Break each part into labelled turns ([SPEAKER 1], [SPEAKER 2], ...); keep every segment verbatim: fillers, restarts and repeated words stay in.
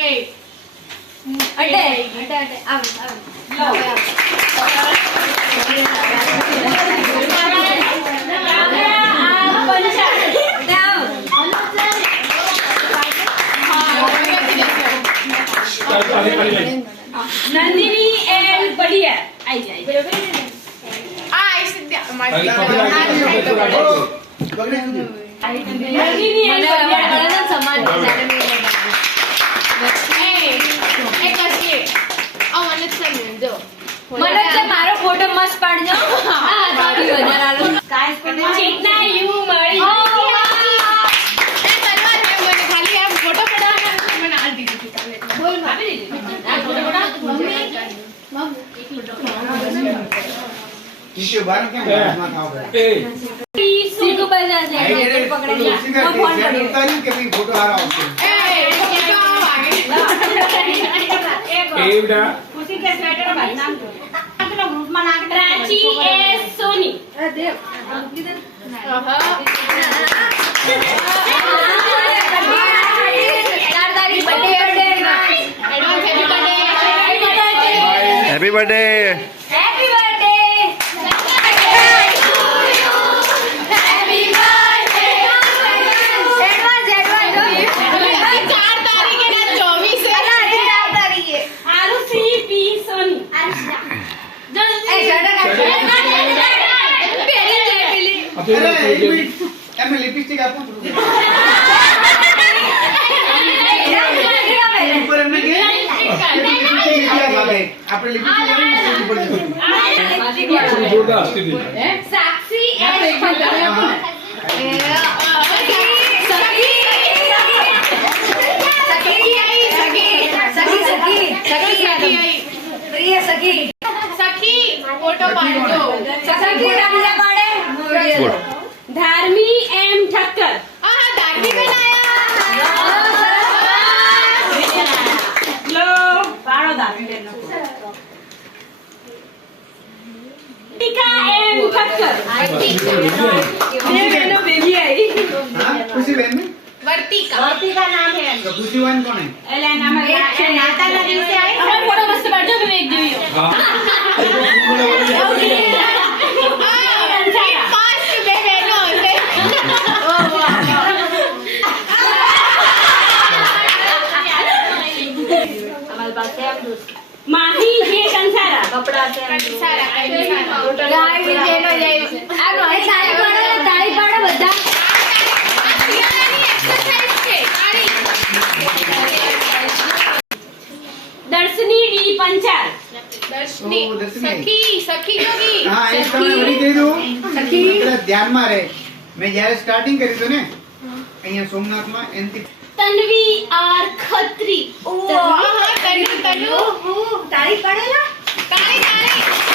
[SPEAKER 1] अटे अटे अटे आव आव
[SPEAKER 2] नंदिनी एंड बढ़िया आई जाए
[SPEAKER 3] आ ऐसे दिया
[SPEAKER 2] नंदिनी एंड बढ़िया
[SPEAKER 1] समाज
[SPEAKER 3] एक ऐसे आ મને છે જો
[SPEAKER 1] મને છે મારો ફોટો મસ્ત પાડજો હા થોડી વધારે આલો
[SPEAKER 2] गाइस चेतना यू मળી
[SPEAKER 3] એ કરવા દે મને ખાલી આ ફોટો પડાવવાનો મને આ દીધી હતી કાલે બોલ ભાભી દીધી આ ફોટો પડાવ મમ્મી મમ્મી
[SPEAKER 4] नीचे बाहर क्या में खाओ
[SPEAKER 5] ए
[SPEAKER 1] सीधू बजा दे पकड़ लिया मैं फोन कर
[SPEAKER 4] उतारी के भी फोटो आ रहा हूं
[SPEAKER 3] એ ફોટો આગે
[SPEAKER 5] ए बेटा
[SPEAKER 2] खुशी के स्वेटर भाई नाम तो कितना ग्रुप में नाम प्राची एस सोनी
[SPEAKER 3] આહા
[SPEAKER 1] चार तारीख birthday birthday
[SPEAKER 3] advance happy birthday
[SPEAKER 6] happy birthday
[SPEAKER 1] happy birthday advance advance
[SPEAKER 3] ચાર તારીખે ના ચોવીસ છે
[SPEAKER 1] चार तारीख
[SPEAKER 2] आरुषि पी सोनी
[SPEAKER 1] ए शटर पेली ले पेली
[SPEAKER 4] अरे एक मिनट एम लिपस्टिक आपको ऊपर एम के लिपस्टिक क्या भागे આપણે लिपस्टिक ऊपर
[SPEAKER 5] थोड़ी जोरदार हंसती थी
[SPEAKER 1] साक्षी एस
[SPEAKER 3] સખી ફોટો પાડજો
[SPEAKER 2] धार्मी एम ठक्कर
[SPEAKER 3] હા દાદી બેન આયા
[SPEAKER 2] लो बारो धार्मी बेन टीका एम ठक्कर ये बेनो बेबी आई
[SPEAKER 4] हां खुशी बहन में
[SPEAKER 3] વર્તિકા
[SPEAKER 2] वर्ती का नाम है
[SPEAKER 4] तो खुशी वान कौन है
[SPEAKER 2] एला नाम है नाता ना दिन से आई अरे फोटो मस्त बैठ जाओ मैं एक दियो
[SPEAKER 5] हां
[SPEAKER 3] ફાસ્ટ બહેનો છે ઓ વાહ
[SPEAKER 1] हमारे पास है हम दोस्त
[SPEAKER 2] माही जे कंसारा
[SPEAKER 1] कपड़ा से
[SPEAKER 3] સારા કઈ સારા
[SPEAKER 1] गाइस जेनो जाई आ नो ताली पाडो ताली पाडो બધા
[SPEAKER 3] એક્સરસાઇઝ છે તાળી
[SPEAKER 2] दर्शनी डी पंचाल
[SPEAKER 3] દર્શની
[SPEAKER 4] ઓ, દર્શની.
[SPEAKER 3] સખી સખી જોગી
[SPEAKER 4] हां एक તમને વળી કહી દઉં સખી ધ્યાન માં રહે મેં જ્યારે સ્ટાર્ટિંગ કરી તો ને અહીંયા સોમનાથ માં એનથી
[SPEAKER 2] तन्वी आर खत्री
[SPEAKER 3] હા હા તનુ તનુ
[SPEAKER 1] તાળી પાડેલા
[SPEAKER 3] તાળી તાળી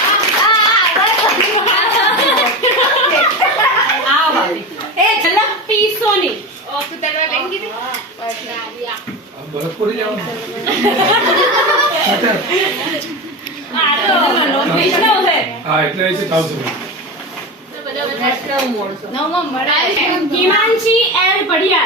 [SPEAKER 2] आ भाभी ए झलक पी सोनी
[SPEAKER 3] ઓ સુતરવા લેંગી દી
[SPEAKER 5] अब बरस पड़ी जाओ
[SPEAKER 2] आ तो लोकेशन है
[SPEAKER 5] हां એટલે ऐसे થાવ છે
[SPEAKER 3] નવમો મળાય
[SPEAKER 2] हिमांशी एल बढ़िया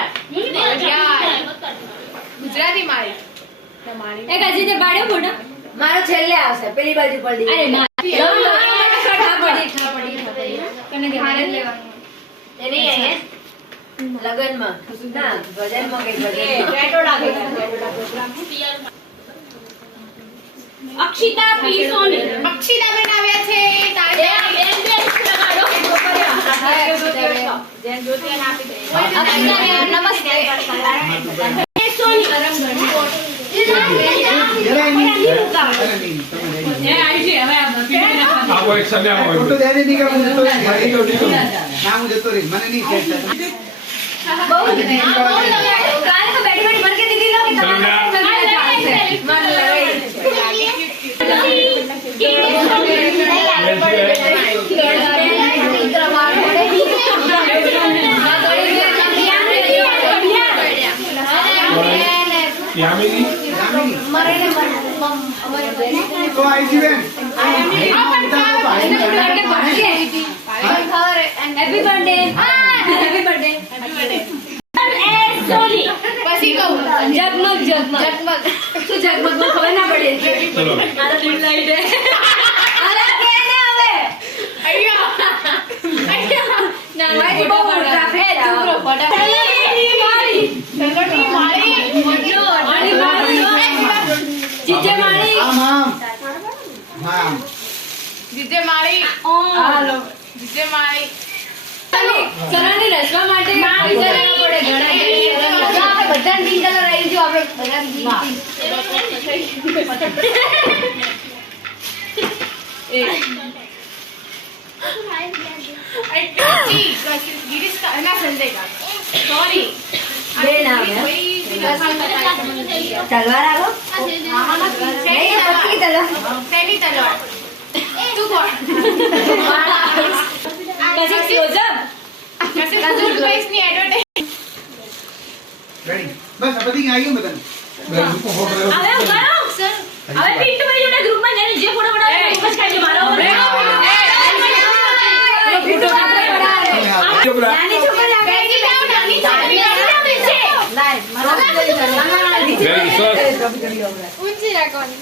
[SPEAKER 3] ગુજરાતી મારી
[SPEAKER 1] એક હજી તે પાડ્યો ફોટો મારો છેલ્લે આવશે પેલી બાજુ પર દી અરે ના ખા પડી ખા પડી કને કે મારે લેવાનું એ નહીં આયે લગન માં ના ભજન માં કે ભજન પેટોડા કે પેટોડા પ્રોગ્રામ
[SPEAKER 2] अक्षिता पी सोनी
[SPEAKER 3] અક્ષિતા બેન આવ્યા છે તાળી
[SPEAKER 2] बेन बेन लगाड़ो
[SPEAKER 1] જેન જ્યોતિને આપી દે નમસ્તે
[SPEAKER 2] ए सोनी
[SPEAKER 4] જરા એની અરે નહીં તમે
[SPEAKER 2] ए आई जी હવે
[SPEAKER 5] આપો એક સમય આપો
[SPEAKER 4] ફોટો દે દીધી કે હું જતો રહી
[SPEAKER 5] ઠીક છે ઠીક છે
[SPEAKER 4] ના હું જતો રહી મને નહીં સેટ
[SPEAKER 1] બહુ કાલે તો બેઠી બેઠી મન કે દીદી લો કે તમારે મન લગાઈ
[SPEAKER 5] यामिनी
[SPEAKER 1] મરેને મમ અમારે
[SPEAKER 4] તો આઈ જી બેન
[SPEAKER 1] happy birthday happy birthday
[SPEAKER 2] A Soni
[SPEAKER 3] પછી પછી કહું
[SPEAKER 1] જગમગ જગમગ
[SPEAKER 3] જગમગ
[SPEAKER 1] શું જગમગ માં ખબર ના પડે
[SPEAKER 5] ચલો
[SPEAKER 1] મારા દિલ લાઈટ હે અરે કે ને હવે
[SPEAKER 3] અહીંયા અહીંયા
[SPEAKER 1] ના ભાઈ બહુ ટ્રાફિક
[SPEAKER 3] એ ચૂપ રહો ફટાફટ
[SPEAKER 1] મારી
[SPEAKER 3] ચલોની મારી
[SPEAKER 1] મારી મારી જીજે મારી
[SPEAKER 4] આમ આમ આમ
[SPEAKER 3] જીજે મારી
[SPEAKER 1] હાલો
[SPEAKER 3] જીજે મારી
[SPEAKER 1] સરાને રસવા માટે પૈસા લેવા પડે ઘણા આપણે બધા ટીમ કલર આવી જો આપણે બધા
[SPEAKER 3] જી ગિરીશ કા ના સંજય કા સોરી
[SPEAKER 1] બે નામ હે તલવાર આવો નહીં પતલી તલવાર
[SPEAKER 3] સેની તલવાર તું કોણ
[SPEAKER 1] પછી ક્લોઝઅપ
[SPEAKER 3] કસે કજુર ગાઈસ ની એડવર્ટાઇઝ
[SPEAKER 4] રેડી બસ આ બધી આવી ગયું બધાને
[SPEAKER 5] બેન રૂપો ફોટો રહ્યો
[SPEAKER 2] હવે હું કરો સર હવે પિન્ટુ ભાઈ જોડે ગ્રુપમાં જઈને જે ફોટો બનાવ્યો એ બસ કાઢી મારો
[SPEAKER 5] ચૂપ રહો.
[SPEAKER 1] નાની છોકરી લાગે
[SPEAKER 3] બેસી જાઓ નાની ચાવી
[SPEAKER 5] Very good, sir.
[SPEAKER 3] ઊંચી રાખવાની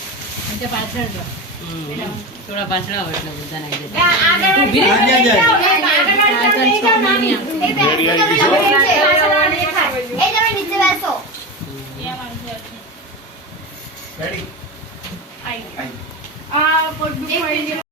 [SPEAKER 7] થોડા પાછળ આવો એટલે બધા નાખી દે
[SPEAKER 3] આગળ
[SPEAKER 4] રેડી
[SPEAKER 3] આ પગ દુખાઈ